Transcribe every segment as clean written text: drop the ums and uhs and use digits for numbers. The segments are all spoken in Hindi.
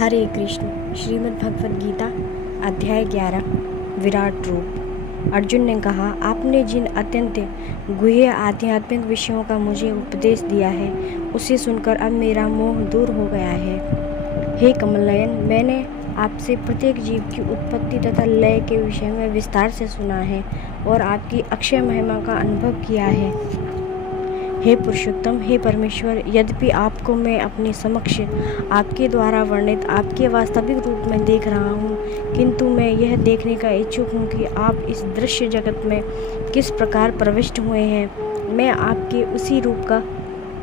हरे कृष्ण। श्रीमद् भगवद गीता अध्याय 11 विराट रूप। अर्जुन ने कहा, आपने जिन अत्यंत गुह्य आध्यात्मिक विषयों का मुझे उपदेश दिया है उसे सुनकर अब मेरा मोह दूर हो गया है। हे कमलनयन, मैंने आपसे प्रत्येक जीव की उत्पत्ति तथा लय के विषय में विस्तार से सुना है और आपकी अक्षय महिमा का अनुभव किया है। हे पुरुषोत्तम, हे परमेश्वर, यद्यपि आपको मैं अपने समक्ष आपके द्वारा वर्णित आपके वास्तविक रूप में देख रहा हूँ, किंतु मैं यह देखने का इच्छुक हूँ कि आप इस दृश्य जगत में किस प्रकार प्रविष्ट हुए हैं। मैं आपके उसी रूप का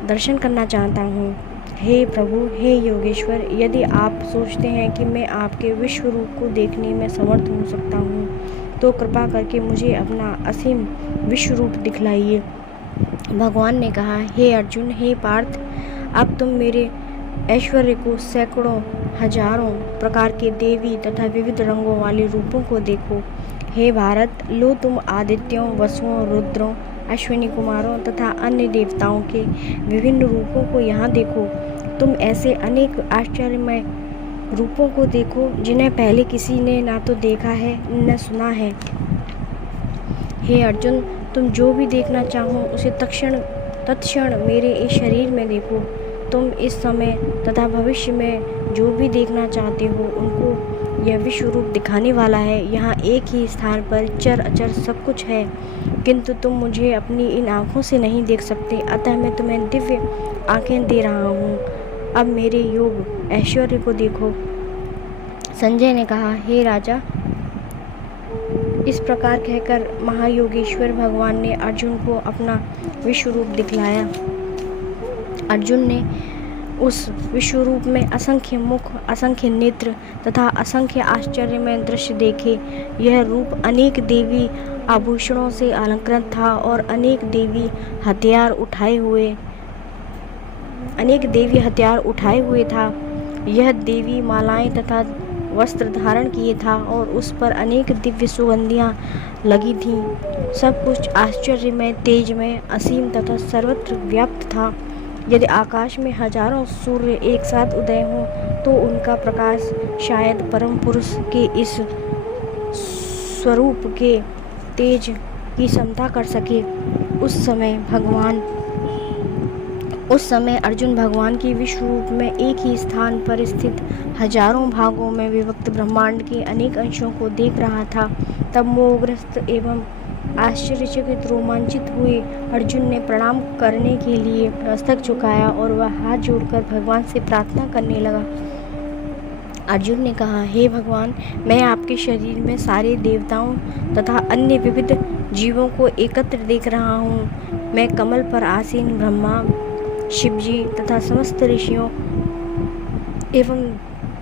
दर्शन करना चाहता हूँ। हे प्रभु, हे योगेश्वर, यदि आप सोचते हैं कि मैं आपके विश्व रूप को देखने में समर्थ हो सकता हूँ तो कृपा करके मुझे अपना असीम विश्व रूप दिखलाइए। भगवान ने कहा, हे अर्जुन, हे पार्थ, अब तुम मेरे ऐश्वर्य को सैकड़ों हजारों प्रकार के देवी तथा विविध रंगों वाले रूपों को देखो। हे भारत, लो तुम आदित्यों, वसुओं, रुद्रों, अश्विनी कुमारों तथा अन्य देवताओं के विभिन्न रूपों को यहाँ देखो। तुम ऐसे अनेक आश्चर्यमय रूपों को देखो जिन्हें पहले किसी ने ना तो देखा है न सुना है। हे अर्जुन, तुम जो भी देखना चाहो उसे तत्क्षण मेरे इस शरीर में देखो। तुम इस समय तथा भविष्य में जो भी देखना चाहते हो उनको यह विश्व रूप दिखाने वाला है। यहाँ एक ही स्थान पर चर अचर सब कुछ है, किंतु तुम मुझे अपनी इन आँखों से नहीं देख सकते, अतः मैं तुम्हें दिव्य आँखें दे रहा हूँ। अब मेरे योग ऐश्वर्य को देखो। संजय ने कहा, हे राजा, इस प्रकार कहकर महायोगेश्वर भगवान ने अर्जुन को अपना विश्व रूप दिखलाया। अर्जुन ने उस विश्व रूप में असंख्य मुख, असंख्य नेत्र तथा असंख्य आश्चर्यमय दृश्य देखे। यह रूप अनेक देवी आभूषणों से अलंकृत था और अनेक देवी हथियार उठाए हुए था। यह देवी मालाएं तथा वस्त्र धारण किए था और उस पर अनेक दिव्य सुगंधियाँ लगी थीं। सब कुछ आश्चर्यमय, तेजमय, असीम तथा सर्वत्र व्याप्त था। यदि आकाश में हजारों सूर्य एक साथ उदय हों तो उनका प्रकाश शायद परम पुरुष के इस स्वरूप के तेज की समता कर सके। उस समय अर्जुन भगवान की विश्व रूप में एक ही स्थान पर स्थित हजारों भागों में विभक्त ब्रह्मांड के अनेक अंशों को देख रहा था। तब मोहग्रस्त एवं आश्चर्यचकित रोमांचित हुए अर्जुन ने प्रणाम करने के लिए मस्तक झुकाया और वह हाथ जोड़कर भगवान से प्रार्थना करने लगा। अर्जुन ने कहा, हे भगवान, मैं आपके शरीर में सारे देवताओं तथा अन्य विविध जीवों को एकत्र देख रहा हूँ। मैं कमल पर आसीन ब्रह्मा, शिवजी तथा समस्त ऋषियों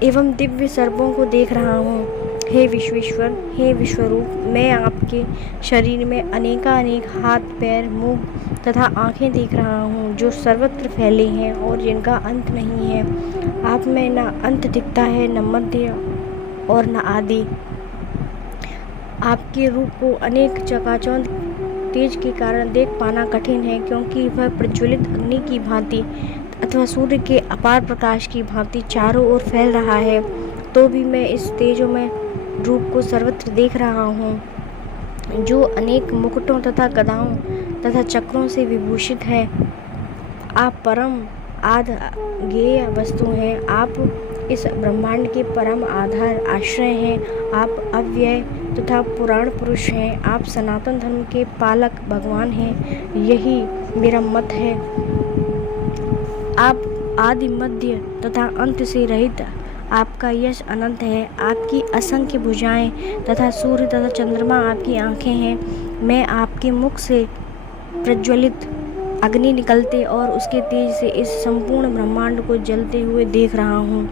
एवं दिव्य सर्पों को देख रहा हूँ। हे विश्वेश्वर, हे विश्वरूप, मैं आपके शरीर में अनेकानेक हाथ, पैर, मुंह तथा आँखें देख रहा हूँ जो सर्वत्र फैले हैं और जिनका अंत नहीं है। आप में न अंत दिखता है, न मध्य और न आदि। आपके रूप को अनेक चकाचौंध तेज के कारण देख पाना कठिन है, क्योंकि वह प्रज्वलित अग्नि की भांति अथवा सूर्य के अपार प्रकाश की भांति चारों ओर फैल रहा है। तो भी मैं इस तेजोमय रूप को सर्वत्र देख रहा हूँ जो अनेक मुकुटों तथा गदाओं तथा चक्रों से विभूषित है। आप परम आद्येय वस्तु हैं। आप इस ब्रह्मांड के परम आधार आश्रय हैं। आप अव्यय तथा पुराण पुरुष हैं। आप सनातन धर्म के पालक भगवान हैं। यही मेरा मत है। आप आदि, मध्य तथा अंत से रहित, आपका यश अनंत है। आपकी असंख्य भुजाएं तथा सूर्य तथा चंद्रमा आपकी आँखें हैं। मैं आपके मुख से प्रज्वलित अग्नि निकलते और उसके तेज से इस संपूर्ण ब्रह्मांड को जलते हुए देख रहा हूँ।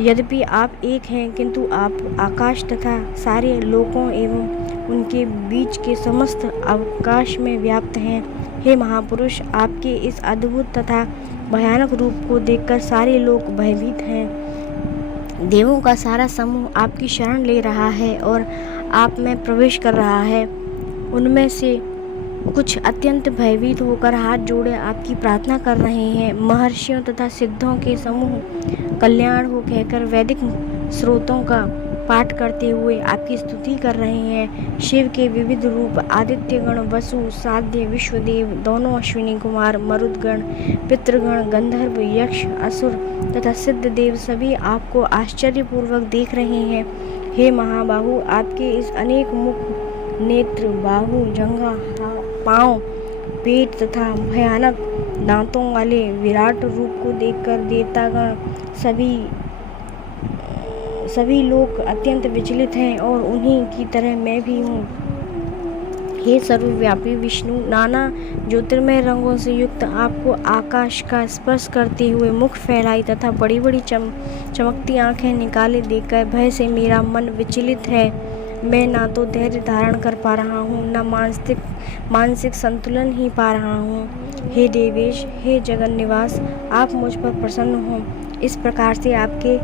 यद्यपि आप एक हैं, किंतु आप आकाश तथा सारे लोकों एवं उनके बीच के समस्त अवकाश में व्याप्त हैं। हे महापुरुष, आपके इस अद्भुत तथा भयानक रूप को देखकर सारे लोग भयभीत हैं। देवों का सारा समूह आपकी शरण ले रहा है और आप में प्रवेश कर रहा है। उनमें से कुछ अत्यंत भयभीत होकर हाथ जोड़े आपकी प्रार्थना कर रहे हैं। महर्षियों तथा सिद्धों के समूह कल्याण हो कहकर वैदिक स्रोतों का पाठ करते हुए आपकी स्तुति कर रहे हैं। शिव के विविध रूप आदित्यगण, वसु, साध्य, विश्वदेव, दोनों अश्विनी कुमार, मरुदगण, पितृगण, गंधर्व, यक्ष, असुर तथा सिद्ध देव सभी आपको आश्चर्यपूर्वक देख रहे हैं। हे महाबाहु, आपके इस अनेक मुख, नेत्र, बाहु, जंघा, पाँव, पेट तथा भयानक दांतों वाले विराट रूप को देखकर देवतागण सभी लोग अत्यंत विचलित हैं और उन्हीं की तरह मैं भी हूँ। हे सर्वव्यापी विष्णु, नाना ज्योतिर्मय रंगों से युक्त आपको आकाश का स्पर्श करते हुए मुख फैलाई तथा बड़ी बड़ी चमकती आंखें निकाले देखकर भय से मेरा मन विचलित है। मैं ना तो धैर्य धारण कर पा रहा हूँ, न मानसिक संतुलन ही पा रहा हूँ। हे देवेश, हे जगन निवास, आप मुझ पर प्रसन्न हो। इस प्रकार से आपके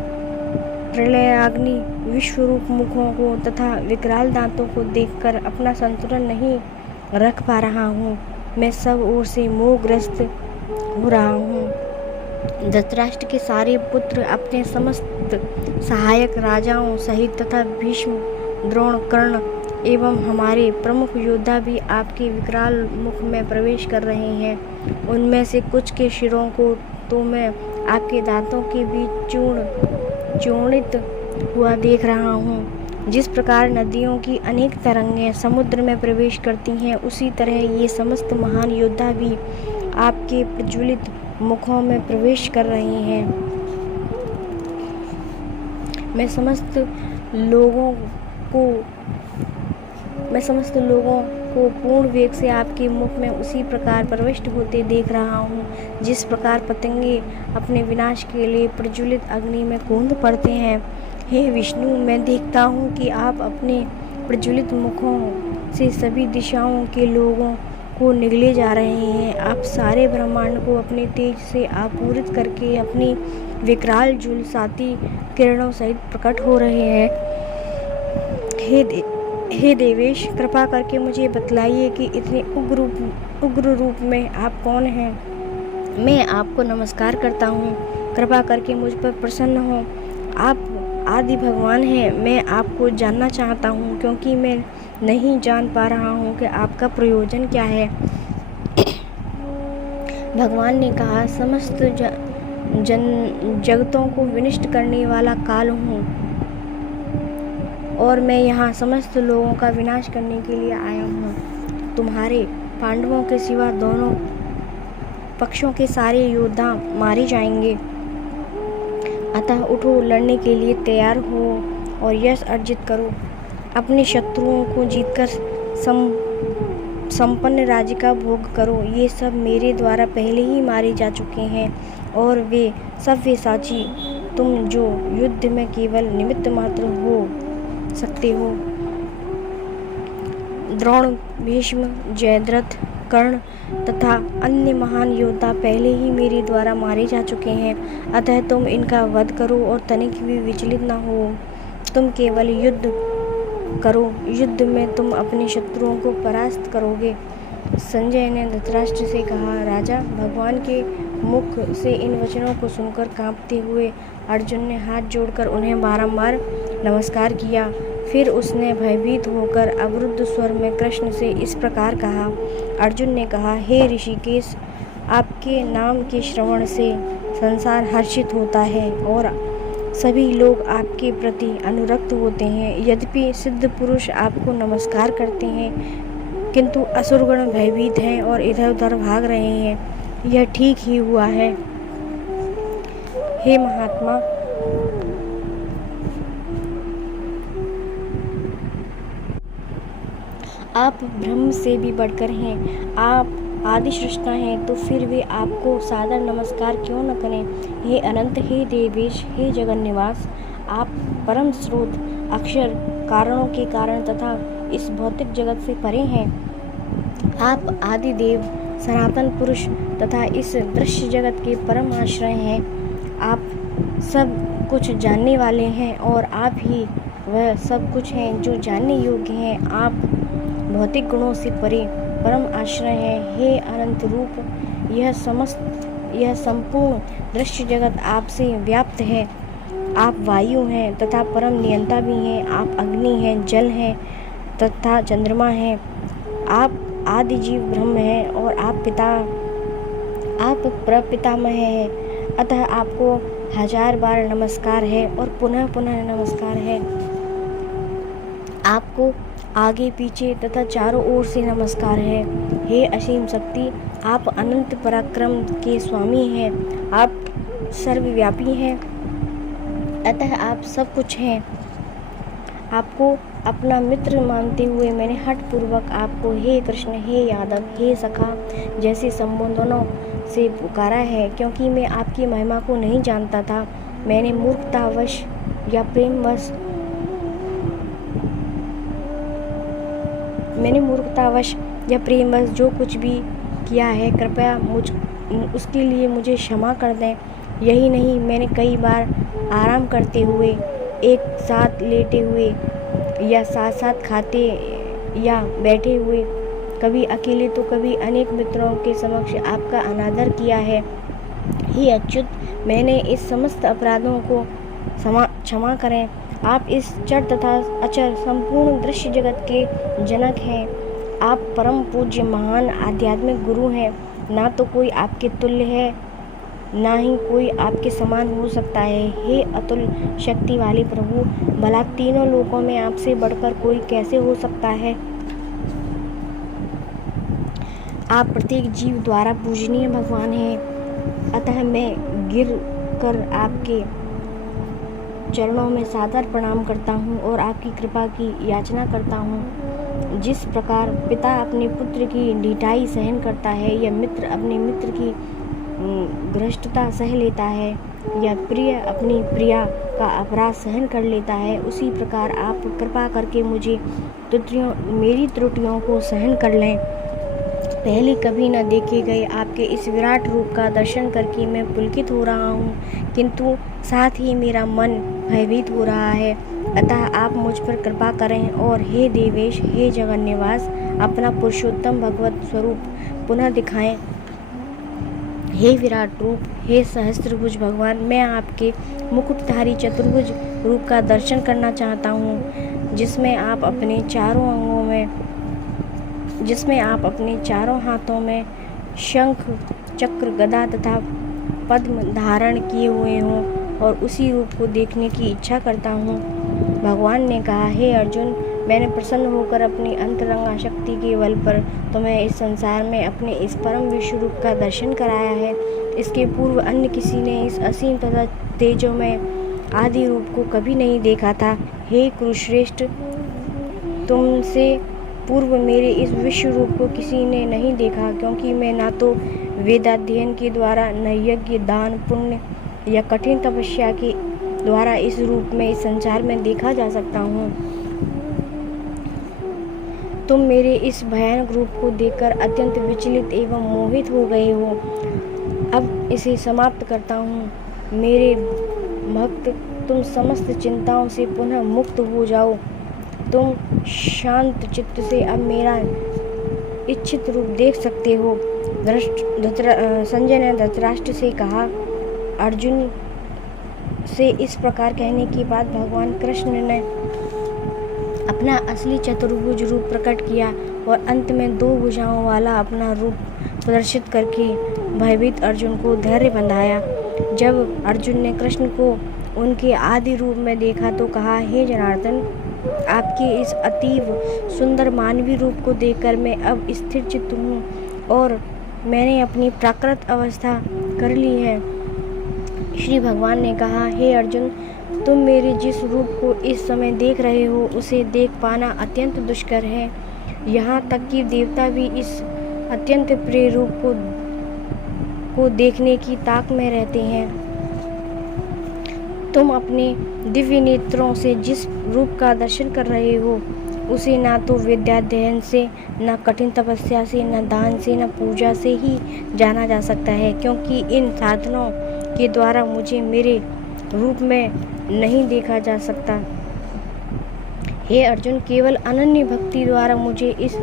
प्रलयाग्नि विश्वरूप मुखों को तथा विकराल दांतों को देखकर अपना संतुलन नहीं रख पा रहा हूँ। मैं सब ओर से मोहग्रस्त हो रहा हूँ। धृतराष्ट्र के सारे पुत्र अपने समस्त सहायक राजाओं सहित तथा भीष्म, द्रोण, कर्ण एवं हमारे प्रमुख योद्धा भी आपके विकराल मुख में प्रवेश कर रहे हैं। उनमें से कुछ के शिरों को तो मैं आपके दांतों के बीच चूर्णित हुआ देख रहा हूँ। जिस प्रकार नदियों की अनेक तरंगें समुद्र में प्रवेश करती हैं, उसी तरह ये समस्त महान योद्धा भी आपके प्रज्वलित मुखों में प्रवेश कर रहे हैं। मैं समस्त लोगों को पूर्ण वेग से आपके मुख में उसी प्रकार प्रविष्ट होते देख रहा हूँ, जिस प्रकार पतंगे अपने विनाश के लिए प्रज्वलित अग्नि में कूद पड़ते हैं। हे विष्णु, मैं देखता हूँ कि आप अपने प्रज्वलित मुखों से सभी दिशाओं के लोगों को निगले जा रहे हैं। आप सारे ब्रह्मांड को अपने तेज से आपूरित करके अपनी विकराल झुलसाती किरणों सहित प्रकट हो रहे हैं। हे देवेश, कृपा करके मुझे बतलाइए कि इतने उग्र रूप में आप कौन हैं। मैं आपको नमस्कार करता हूँ, कृपा करके मुझ पर प्रसन्न हो। आप आदि भगवान हैं। मैं आपको जानना चाहता हूँ, क्योंकि मैं नहीं जान पा रहा हूँ कि आपका प्रयोजन क्या है। भगवान ने कहा, समस्त जगतों को विनष्ट करने वाला काल हूँ और मैं यहाँ समस्त लोगों का विनाश करने के लिए आया हूँ। तुम्हारे पांडवों के सिवा दोनों पक्षों के सारे योद्धा मारे जाएंगे, अतः उठो, लड़ने के लिए तैयार हो और यश अर्जित करो। अपने शत्रुओं को जीतकर संपन्न राज्य का भोग करो। ये सब मेरे द्वारा पहले ही मारे जा चुके हैं और वे सव्यसाची, तुम जो युद्ध में केवल निमित्त मात्र हो सकते हो। द्रोण, भीष्म, जयद्रथ, कर्ण तथा अन्य महान योद्धा पहले ही मेरे द्वारा मारे जा चुके हैं, अतः तुम इनका वध करो और तनिक भी विचलित न हो। तुम केवल युद्ध करो, युद्ध में तुम अपने शत्रुओं को परास्त करोगे। संजय ने धृतराष्ट्र से कहा, राजा, भगवान के मुख से इन वचनों को सुनकर कांपते हुए अर्जुन ने हाथ जोड़कर उन्हें बारंबार नमस्कार किया। फिर उसने भयभीत होकर अवरुद्ध स्वर में कृष्ण से इस प्रकार कहा। अर्जुन ने कहा, हे ऋषिकेश, आपके नाम के श्रवण से संसार हर्षित होता है और सभी लोग आपके प्रति अनुरक्त होते हैं। यद्यपि सिद्ध पुरुष आपको नमस्कार करते हैं, किंतु असुरगण भयभीत हैं और इधर उधर भाग रहे हैं। यह ठीक ही हुआ है। हे महात्मा, आप ब्रह्म से भी बढ़कर हैं। आप आदि सृष्टा हैं, तो फिर वे आपको सादर नमस्कार क्यों न करें। हे अनंत, हे देवेश, हे जगन निवास, आप परम स्रोत, अक्षर, कारणों के कारण तथा इस भौतिक जगत से परे हैं। आप आदि देव, सनातन पुरुष तथा इस दृश्य जगत के परम आश्रय हैं। आप सब कुछ जानने वाले हैं और आप ही वह सब कुछ हैं जो जानने योग्य हैं। आप भौतिक गुणों से परे परम आश्रय हैं। हे अनंत रूप, यह संपूर्ण दृश्य जगत आपसे व्याप्त है। आप वायु हैं तथा परम नियंता भी हैं। आप अग्नि हैं, जल हैं तथा चंद्रमा हैं। आप आदि जीव ब्रह्म हैं और आप प्रपितामह हैं। अतः आपको 1000 बार नमस्कार है और पुनः पुनः नमस्कार है। आपको आगे पीछे तथा चारों ओर से नमस्कार है। हे असीम शक्ति, आप अनंत पराक्रम के स्वामी हैं। आप सर्वव्यापी हैं, अतः आप सब कुछ हैं। आपको अपना मित्र मानते हुए मैंने हठ पूर्वक आपको हे कृष्ण, हे यादव, हे सखा जैसे संबोधनों से पुकारा है, क्योंकि मैं आपकी महिमा को नहीं जानता था। मैंने मूर्खतावश या प्रेमवश जो कुछ भी किया है, कृपया उसके लिए मुझे क्षमा कर दें। यही नहीं, मैंने कई बार आराम करते हुए, एक साथ लेटे हुए या साथ साथ खाते या बैठे हुए, कभी अकेले तो कभी अनेक मित्रों के समक्ष आपका अनादर किया है। हे अच्युत, मैंने इस समस्त अपराधों को क्षमा करें। आप इस जड़ तथा अचर संपूर्ण दृश्य जगत के जनक हैं। आप परम पूज्य महान आध्यात्मिक गुरु हैं। ना तो कोई आपके तुल्य है, ना ही कोई आपके समान हो सकता है। हे अतुल शक्ति वाले प्रभु, भला तीनों लोकों में आपसे बढ़कर कोई कैसे हो सकता है। आप प्रत्येक जीव द्वारा पूजनीय भगवान हैं। अतः मैं गिर कर आपके चरणों में सादर प्रणाम करता हूँ और आपकी कृपा की याचना करता हूँ। जिस प्रकार पिता अपने पुत्र की ढिठाई सहन करता है, या मित्र अपने मित्र की भ्रष्टता सह लेता है, या प्रिय अपनी प्रिया का अपराध सहन कर लेता है, उसी प्रकार आप कृपा करके मेरी त्रुटियों को सहन कर लें। पहले कभी न देखे गए आपके इस विराट रूप का दर्शन करके मैं पुलकित हो रहा हूँ, किंतु साथ ही मेरा मन भयभीत हो रहा है। अतः आप मुझ पर कृपा करें और हे देवेश, हे जगन्निवास, अपना पुरुषोत्तम भगवत स्वरूप पुनः दिखाएं। हे विराट रूप, हे सहस्त्रभुज भगवान, मैं आपके मुकुटधारी चतुर्भुज रूप का दर्शन करना चाहता हूँ, जिसमें आप अपने चारों हाथों में शंख, चक्र, गदा तथा पद्म धारण किए हुए हों, और उसी रूप को देखने की इच्छा करता हूँ। भगवान ने कहा, हे अर्जुन, मैंने प्रसन्न होकर अपनी अंतरंगा शक्ति के बल पर तुम्हें इस संसार में अपने इस परम विश्व रूप का दर्शन कराया है। इसके पूर्व अन्य किसी ने इस असीम तथा तेजोमय आदि रूप को कभी नहीं देखा था। हे कुरुश्रेष्ठ, तुमसे पूर्व मेरे इस विश्व रूप को किसी ने नहीं देखा, क्योंकि मैं ना तो वेदाध्ययन के द्वारा, न यज्ञ, दान, पुण्य या कठिन तपस्या के द्वारा इस रूप में इस संसार में देखा जा सकता हूँ। तुम मेरे इस भयानक रूप को देखकर अत्यंत विचलित एवं मोहित हो गए हो। अब इसे समाप्त करता हूँ। मेरे भक्त, तुम समस्त चिंताओं से पुनः मुक्त हो जाओ। तुम शांत चित्त से अब मेरा इच्छित रूप देख सकते हो। संजय ने धृतराष्ट्र से कहा। अर्जुन से इस प्रकार कहने के बाद भगवान कृष्ण ने अपना असली चतुर्भुज रूप प्रकट किया और अंत में 2 भुजाओं वाला अपना रूप प्रदर्शित करके भयभीत अर्जुन को धैर्य बंधाया। जब अर्जुन ने कृष्ण को उनके आदि रूप में देखा तो कहा, हे जनार्दन, आपके इस अतीव सुंदर मानवीय रूप को देखकर मैं अब स्थिर चित्त हूँ और मैंने अपनी प्राकृत अवस्था कर ली है। श्री भगवान ने कहा, हे अर्जुन, तुम मेरे जिस रूप को इस समय देख रहे हो उसे देख पाना अत्यंत दुष्कर है। यहाँ तक कि देवता भी इस अत्यंत प्रिय रूप को देखने की ताक में रहते हैं। तुम अपने दिव्य नेत्रों से जिस रूप का दर्शन कर रहे हो उसे ना तो विद्याध्ययन से, न कठिन तपस्या से, न दान से, न पूजा से ही जाना जा सकता है, क्योंकि इन साधनों के द्वारा मुझे मेरे रूप में नहीं देखा जा सकता। हे अर्जुन, केवल अनन्य भक्ति द्वारा मुझे इस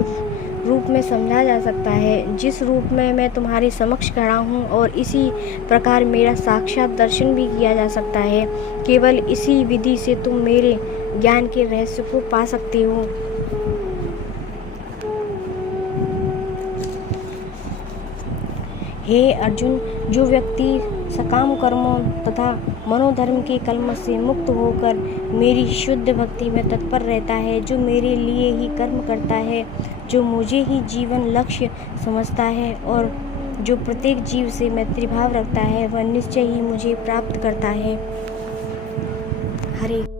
रूप में समझा जा सकता है, जिस रूप में मैं तुम्हारे समक्ष खड़ा हूँ, और इसी प्रकार मेरा साक्षात दर्शन भी किया जा सकता है। केवल इसी विधि से तुम मेरे ज्ञान के रहस्य को पा सकते हो। हे अर्जुन, जो व्यक्ति सकाम कर्मों तथा मनोधर्म के कलमश से मुक्त होकर मेरी शुद्ध भक्ति में तत्पर रहता है, जो मेरे लिए ही कर्म करता है, जो मुझे ही जीवन लक्ष्य समझता है, और जो प्रत्येक जीव से मैत्री भाव रखता है, वह निश्चय ही मुझे प्राप्त करता है। हरे